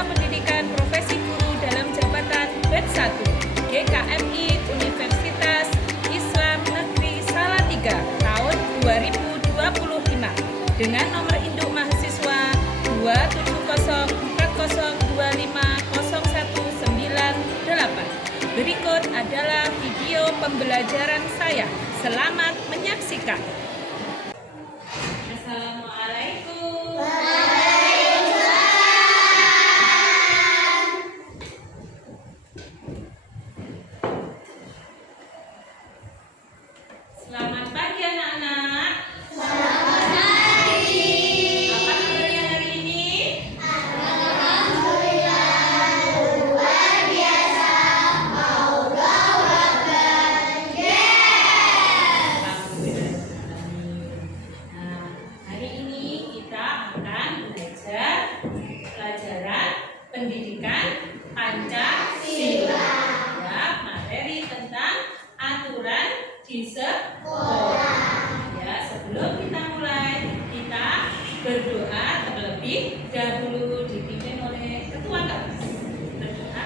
Mahasiswa Pendidikan Profesi Guru dalam Jabatan Batch 1 GKMI Universitas Islam Negeri Salatiga tahun 2025 dengan nomor induk mahasiswa 27040250198. Berikut adalah video pembelajaran saya. Selamat menyaksikan. Assalamualaikum. Selamat pagi anak-anak. Selamat pagi. Apa kabarnya hari ini? Alhamdulillah luar biasa. Allahu Akbar. Alhamdulillah. Nah, hari ini kita akan belajar pelajaran pendidikan Pancasila. Ya, materi tentang aturan di sekolah. Ya, sebelum kita mulai, kita berdoa terlebih dahulu dipimpin oleh ketua kelas. Berdoa.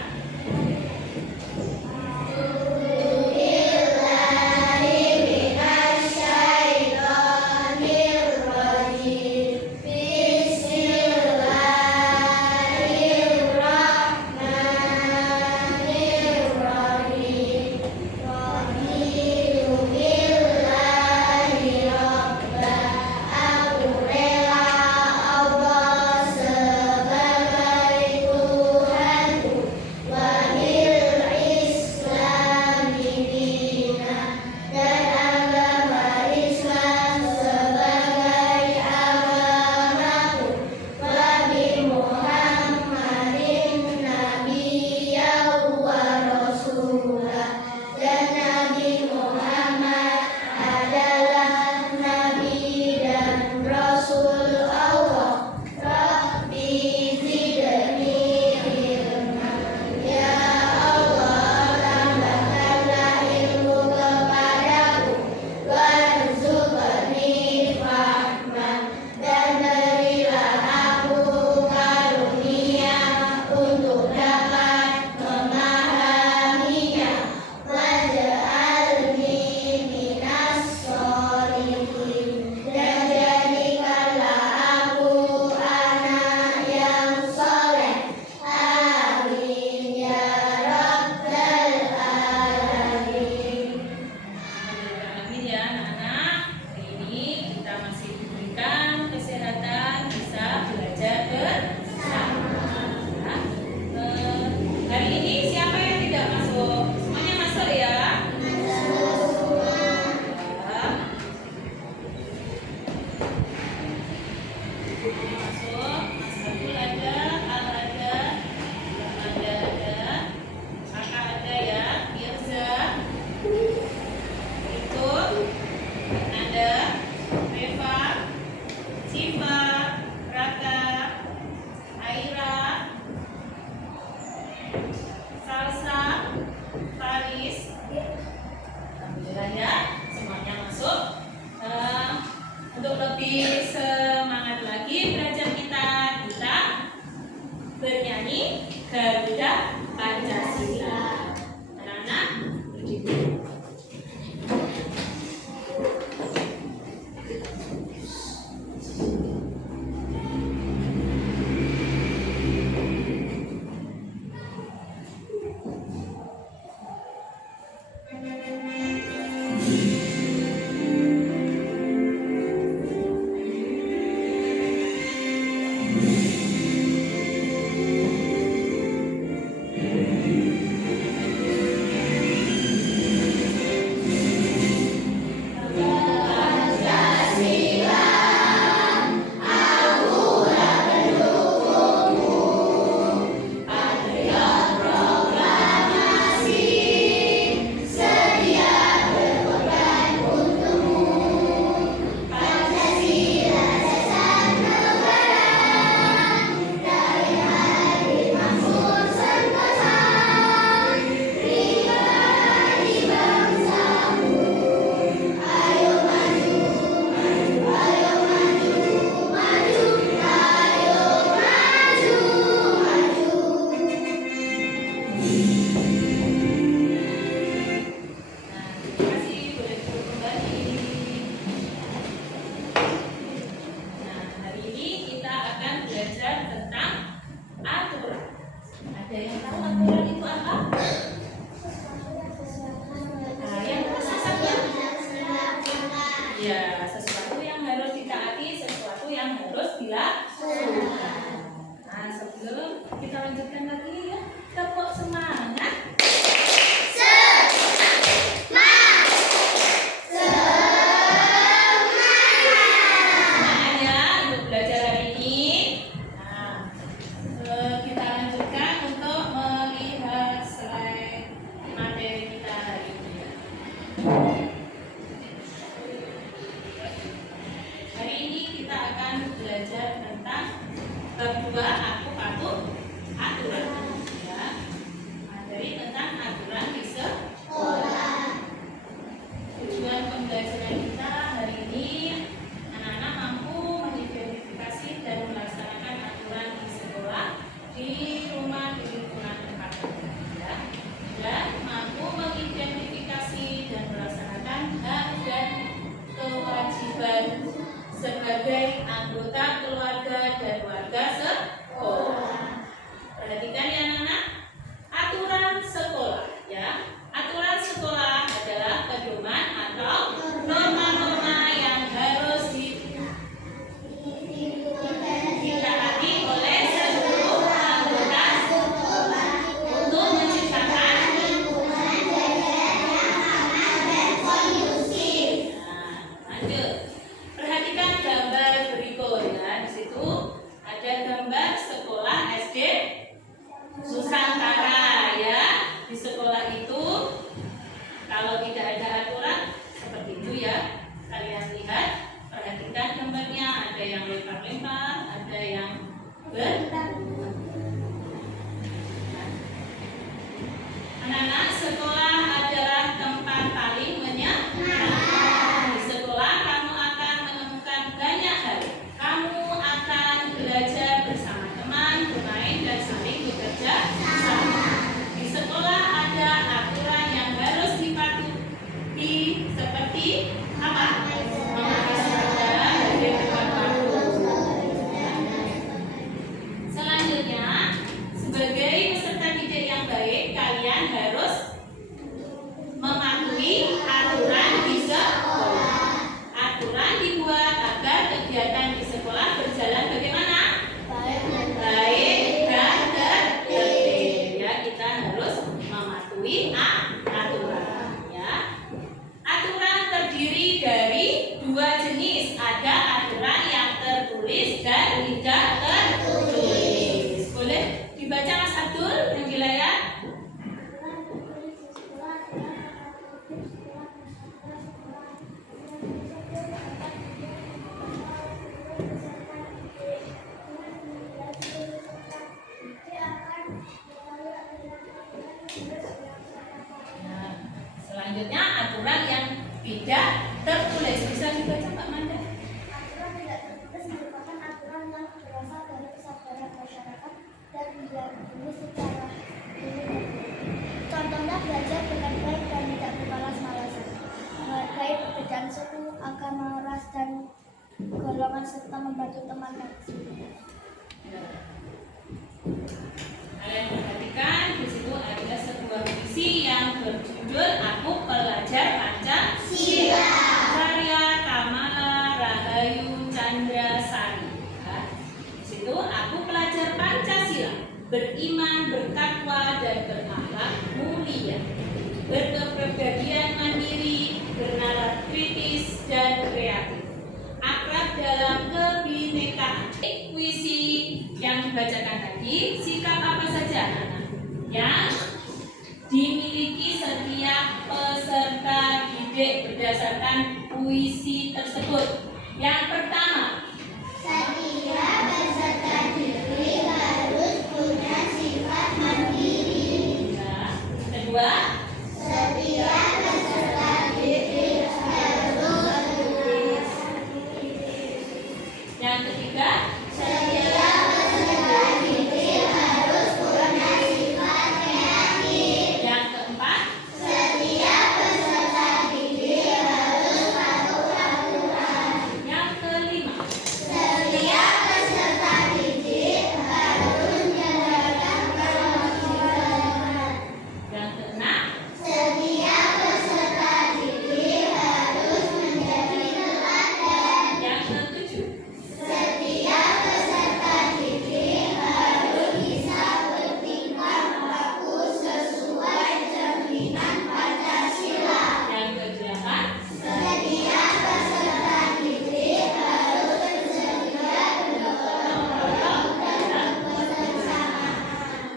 Hari ini kita akan belajar tentang bab 2, aku patuh aturan. Ya. Materi tentang aturan di sekolah. Tujuan pembelajaran kita hari ini, anak-anak mampu mengidentifikasi dan melaksanakan aturan di sekolah, di rumah, di lingkungan tempat kerja. Ya. Dan mampu mengidentifikasi dan melaksanakan hak dan kewajiban sebagai anggota keluarga dan warga sekolah. Perhatikan ya anak-anak, aturan sekolah ya. Aturan sekolah adalah pedoman atau norma-norma yang harus ditaati oleh seluruh anggota sekolah untuk menciptakan lingkungan belajar yang aman dan kondusif. Nah, lanjut. Perhatikan gambar berikut ya. Di situ ada gambar sekolah SD Nusantara ya. Di sekolah itu kalau tidak ada aturan seperti itu ya. Kalian lihat, perhatikan gambarnya, ada yang lempar-lempar, ada yang Anak-anak, sekolah adalah tempat paling menyenangkan. Di sekolah kamu akan menemukan banyak hal. Kamu akan belajar bersama teman, bermain, dan saling bekerja sama. Di sekolah ada aturan yang harus dipatuhi seperti apa? Memakai seragam dan tepat waktu. Selanjutnya, sebagai peserta didik yang baik, kalian harus mematuhi aturan di sekolah. Aturan dibuat agar kegiatan di sekolah berjalan bagaimana? Baik dan tertib. Ya, kita harus mematuhi aturan. Ya. Aturan terdiri dari dua jenis. Ada aturan yang tertulis dan tidak tertulis. Boleh dibaca Mas Abdul yang di layar? Nah, selanjutnya aturan yang tidak tertulis. Bisa dibaca Pak Manda? Aturan tidak tertulis merupakan aturan yang berasal dari kesadaran masyarakat dan diyakini secara umum. Contohnya belajar dengan baik dan tidak bermalas-malasan, menghargai perbedaan suku, agama, ras, dan golongan serta membantu teman dan sebagainya. Kalian perhatikan di situ ada sebuah puisi yang berjudul Aku Pelajar Pancasila karya Kamala Rahayu Chandrasari. Ya. Di situ aku pelajar Pancasila, beriman, bertakwa dan berakhlak mulia, berkepribadian mandiri, bernalar kritis dan kreatif, akrab dalam kebinekaan. Puisi yang dibacakan tadi, sikap apa saja anak-anak yang dimiliki setiap peserta didik berdasarkan puisi tersebut? Yang pertama, Setiap peserta didik harus punya sifat mandiri. nah, kedua, Setiap peserta didik harus yang ketiga, Setiap peserta didik harus punya sifat kreatif. yang keempat, Setiap peserta didik harus patuh aturan. yang kelima, Setiap peserta didik harus menjalankan kewajiban. yang keenam, Setiap peserta didik harus menjadi teladan. yang ketujuh, Setiap peserta didik harus bisa bertingkah laku sesuai cerminan Pancasila. yang kedelapan, Setiap peserta didik harus bersedia bergotong-royong dalam kebersamaan.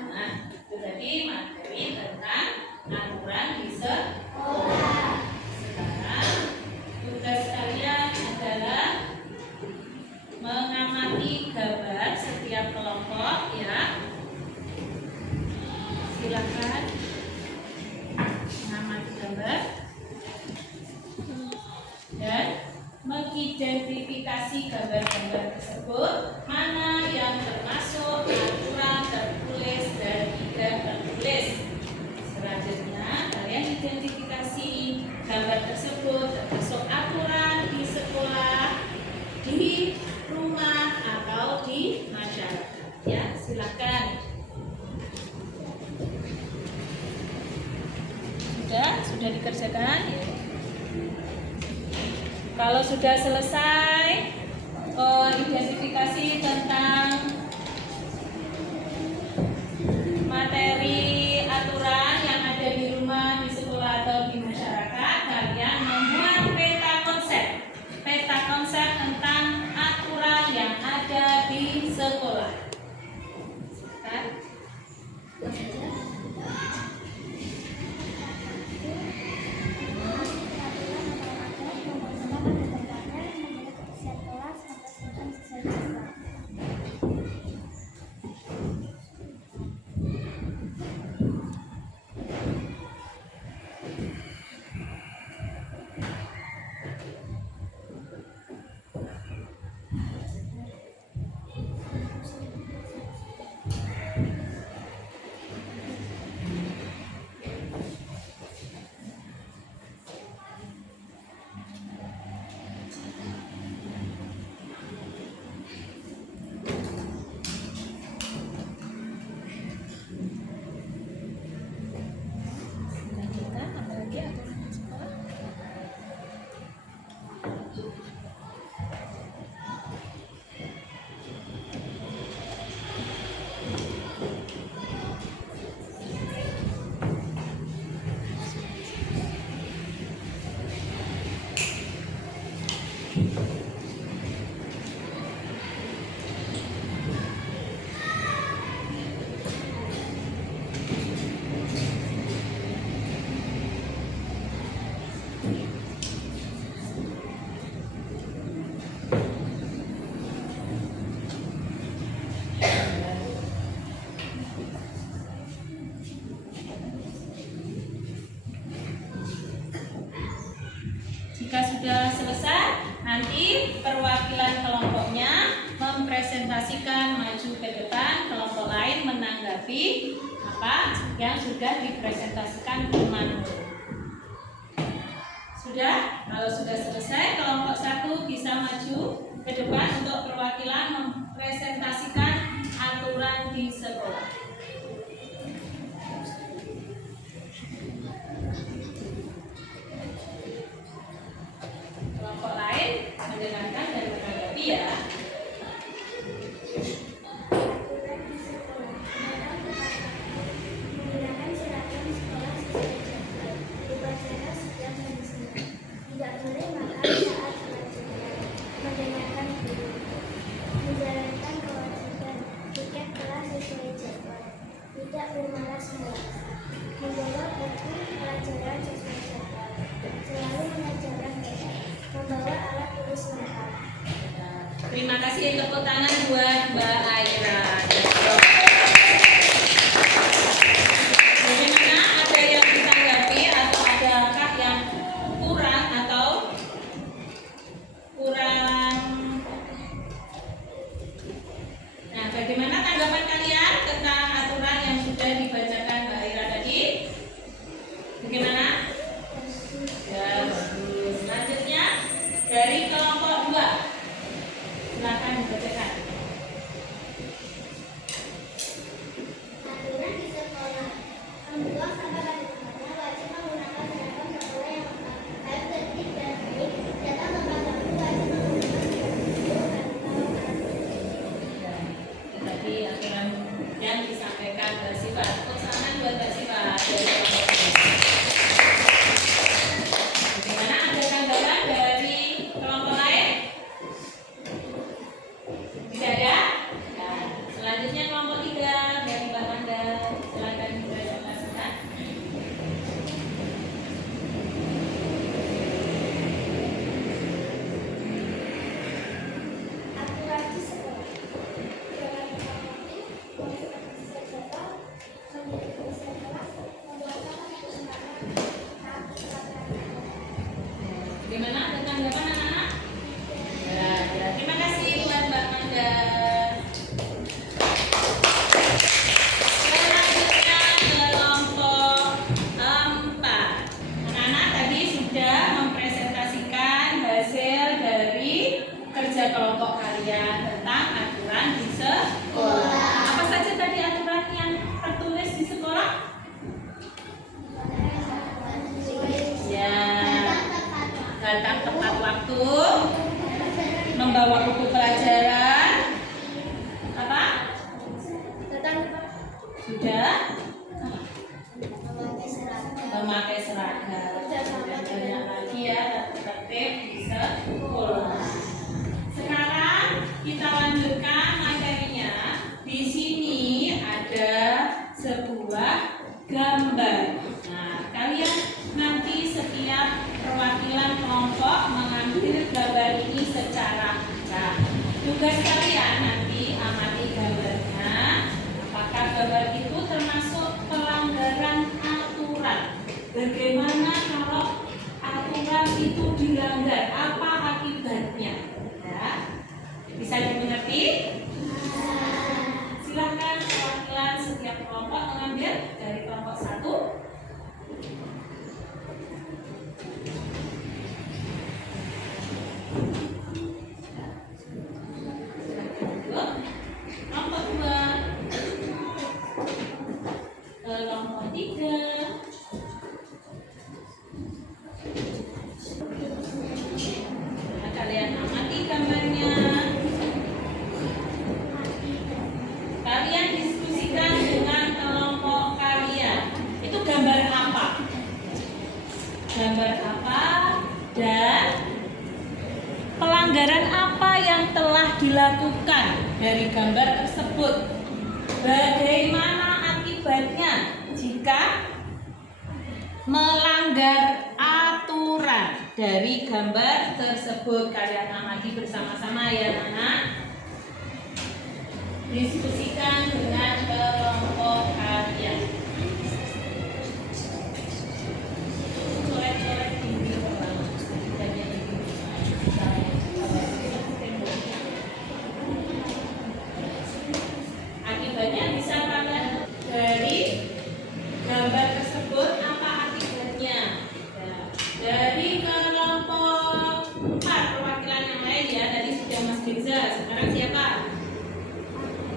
nah, itu tadi materi tentang aturan di sekolah. gambar dan mengidentifikasi gambar-gambar tersebut mana yang termasuk aturan tertulis dan tidak tertulis. Selanjutnya kalian identifikasi gambar tersebut termasuk aturan di sekolah, di rumah atau di masyarakat. Ya, silakan. Sudah dikerjakan? Kalau sudah selesai identifikasi tentang materi aturan yang ada di rumah, di sekolah atau di masyarakat, kalian membuat peta konsep. Peta konsep tentang aturan yang ada di sekolah. Kan? Jika sudah selesai, nanti perwakilan kelompoknya mempresentasikan maju ke depan, kelompok lain menanggapi apa yang sudah dipresentasikan teman. Sudah? Kalau sudah selesai, kelompok 1 bisa maju ke depan untuk perwakilan mempresentasikan aturan di sekolah. Kelompok lain mendengarkan dan menanggapi ya. Menggunakan seragam sekolah sesuai jadwal. Upacara sudah selesai. Tidak boleh makan saat pelajaran. Mendengarkan guru. Menjalankan kewajiban. Tiket kelas sesuai jadwal. Tidak bermalas-malas. Membawa buku pelajaran sesuai jadwal. Selalu mengajarkan PR. Membawa alat tulis lengkap. Terima kasih, tepuk tangan buat Mbak Aira. Bagaimana, ada yang ditanggapi atau adakah yang kurang atau kurang? Nah, bagaimana tanggapan kalian tentang aturan yang sudah dibacakan Mbak Aira tadi? Bagaimana? Ya, bagus. Selanjutnya dari kelompok 2. Silakan dibacakan. datang tepat waktu, membawa buku pelajaran, apa? Sudah memakai seragam. Banyak lagi ya tertib di sekolah. Sekarang kita lanjutkan materinya. Di sini ada sebuah gambar. Nah, kalian nanti setiap perwakilan kelompok mengambil gambar ini secara acak. Tugas kalian nanti amati gambarnya. Apakah gambar itu termasuk pelanggaran aturan? Bagaimana kalau aturan itu dilanggar? Apa akibatnya? Ya. Bisa dimengerti? Silahkan perwakilan setiap kelompok mengambil dari kelompok 1. Kelompok 2, kelompok 3. Nah, kalian amati gambarnya. Kalian diskusikan dengan kelompok kalian. Itu gambar apa? Gambar apa dan pelanggaran apa yang telah dilakukan dari gambar tersebut? Bagaimana akibatnya jika melanggar aturan dari gambar tersebut? Kalian amati bersama-sama ya, anak. Diskusikan dengan kelompok kalian. Coret-coret dinding pertama. Akibatnya bisa kalian dari gambar tersebut apa akibatnya? Ya. Dari kelompok 4 perwakilan yang lain ya, tadi sudah Mas Mirza. Sekarang siapa?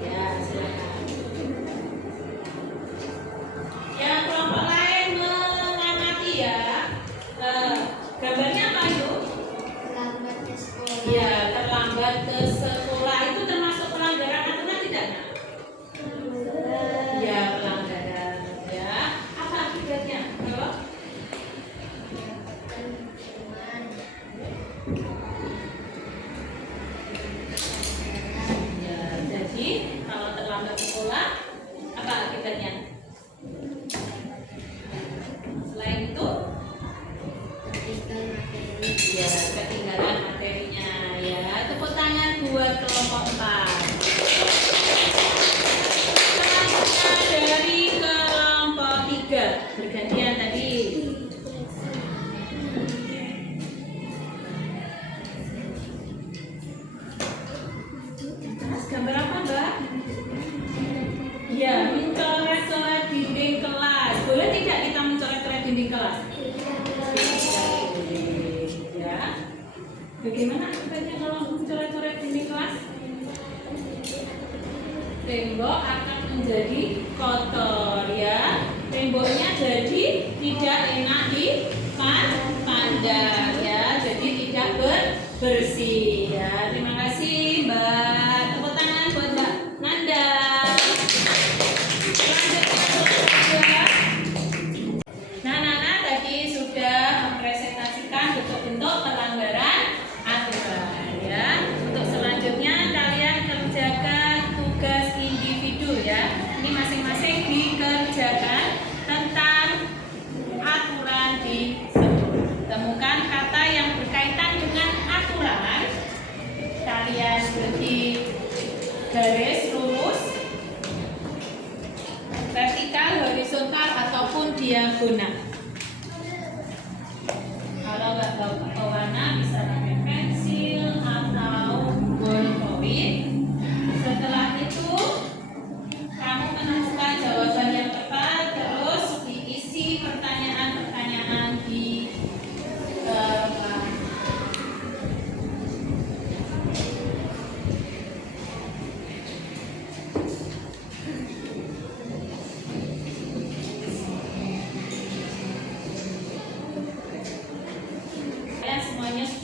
Ya, silakan. Yang kelompok lain mengamati ya. Gambarnya apa itu? Terlambat ke sekolah. Ya, terlambat ke sekolah itu termasuk pelanggaran aturan tidak? Ya, pelanggaran. Ya, apa akibatnya? Kalau ya, jadi kalau terlambat sekolah apa akibatnya? Selain itu, ya ketinggalan materinya ya. Tepuk tangan buat kelompok 4. Selanjutnya dari kelompok 3 bergantian tadi. Gambar apa, Mbak? Ya, mencoret-coret dinding kelas. Boleh tidak kita mencoret-coret dinding kelas? Ya. Bagaimana akibatnya kalau mencoret-coret dinding kelas? Tembok akan menjadi kotor ya. Temboknya jadi tidak enak dipandang ya. Jadi tidak bersih ya. Terima kasih Mbak. Tepuk tangan buat Mbak Nanda. Selanjutnya Nana tadi sudah mempresentasikan bentuk-bentuk pelanggaran aturan ya. Untuk selanjutnya kalian kerjakan tugas individu ya. Ini masing-masing dikerjakan tentang aturan di sekolah. Temukan kata yang berkaitan dengan aturan. Kalian beri garis lurus, vertikal, horizontal ataupun diagonal. Kalau nggak bawa warna bisa pakai pensil atau ballpoint. Setelah itu kamu menemukan jawaban yang tepat, terus diisi pertanyaan-pertanyaan di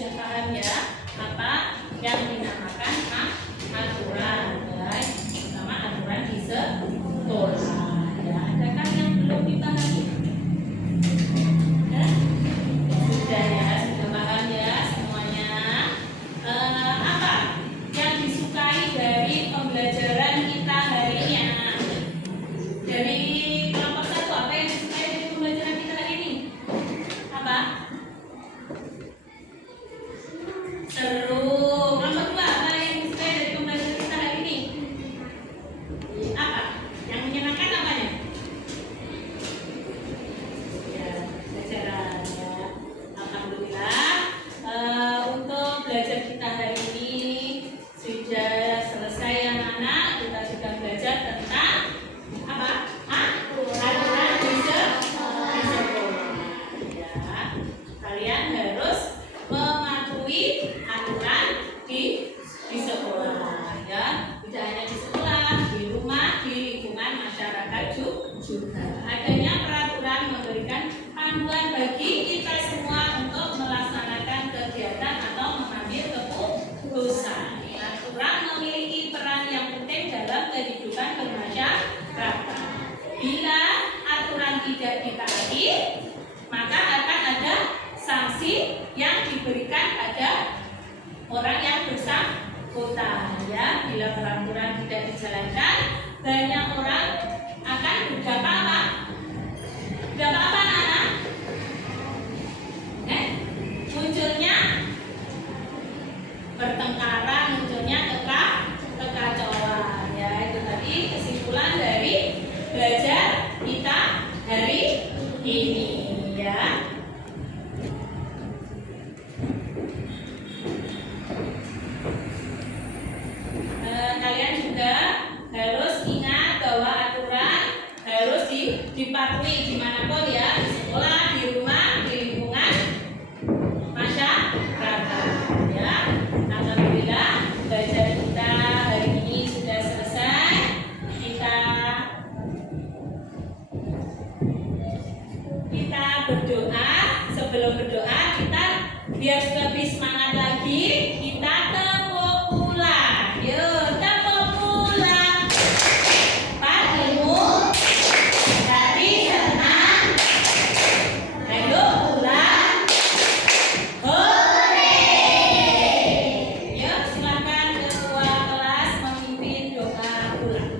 sudah paham ya apa yang dinamakan aturan ya, terutama aturan di sekolah ya. Adakah yang belum dipahami? Sudah ya, sudah paham ya semuanya. Apa yang disukai dari pembelajaran kita hari ini anak? Dari kelompok 1 apa yang disukai dari pembelajaran kita hari ini? Apa? Seru. Kelompok 2 apa yang disukai dari pembelajaran kita hari ini? Apa? Yang menyenangkan apanya? Ya, pelajaran ya. Alhamdulillah untuk belajar kita hari ini sudah selesai anak-anak. Kita sudah belajar tentang apa? Aturan di sekolah ya. Kalian harus mematuhi aturan di sekolah ya. Tidak hanya di sekolah, di rumah, di lingkungan masyarakat juga. Adanya peraturan memberikan panduan bagi kita semua untuk melaksanakan kegiatan atau mengambil keputusan. Aturan memiliki peran yang penting dalam kehidupan bermasyarakat. Bila aturan tidak ditaati, maka akan ada sanksi yang diberikan pada orang yang bersangkutan ya. Bila peraturan tidak dijalankan, banyak orang akan berdampak apa? Berdampak apa anak-anak? Munculnya pertengkaran, munculnya kekacauan ya. Itu tadi kesimpulan dari belajar kita hari ini ya. Kalian juga harus ingat bahwa aturan harus dipatuhi dimanapun ya, di sekolah, di rumah, di lingkungan masyarakat ya. Alhamdulillah belajar kita hari ini sudah selesai. Kita berdoa. Sebelum berdoa kita biar lebih semangat lagi, kita tepuk pulang. Yuk tepuk pulang. Pagimu dari senang. Ayo pulang. Hore. Yuk silakan ketua kelas memimpin doa pulang.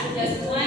Sudah semua